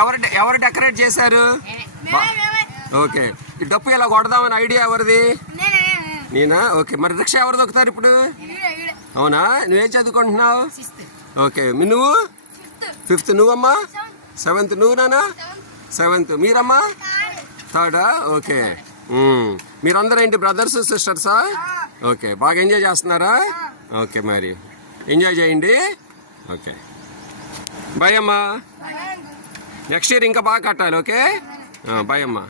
ఎవరు డెకరేట్ చేశారు? ఓకే. ఈ డప్పు ఇలా కొడదామని ఐడియా ఎవరిది? నేనా? ఓకే. మరి రిక్షా ఎవరు దొక్కుతారు ఇప్పుడు? అవునా? నువ్వేం చదువుకుంటున్నావు? ఓకే. నువ్వు 5th. నువ్వమ్మా? 7th. నువ్వు నానా? 7th. మీరమ్మా? 3rd. ఓకే. మీరందరూ ఏంటి బ్రదర్స్ సిస్టర్సా? ఓకే. బాగా ఎంజాయ్ చేస్తున్నారా? ఓకే. మరి ఎంజాయ్ చేయండి. ఓకే. బాయ్ అమ్మా. నెక్స్ట్ ఇయర్ ఇంకా బాగా కట్టాలి. ఓకే. బాయ్ అమ్మా.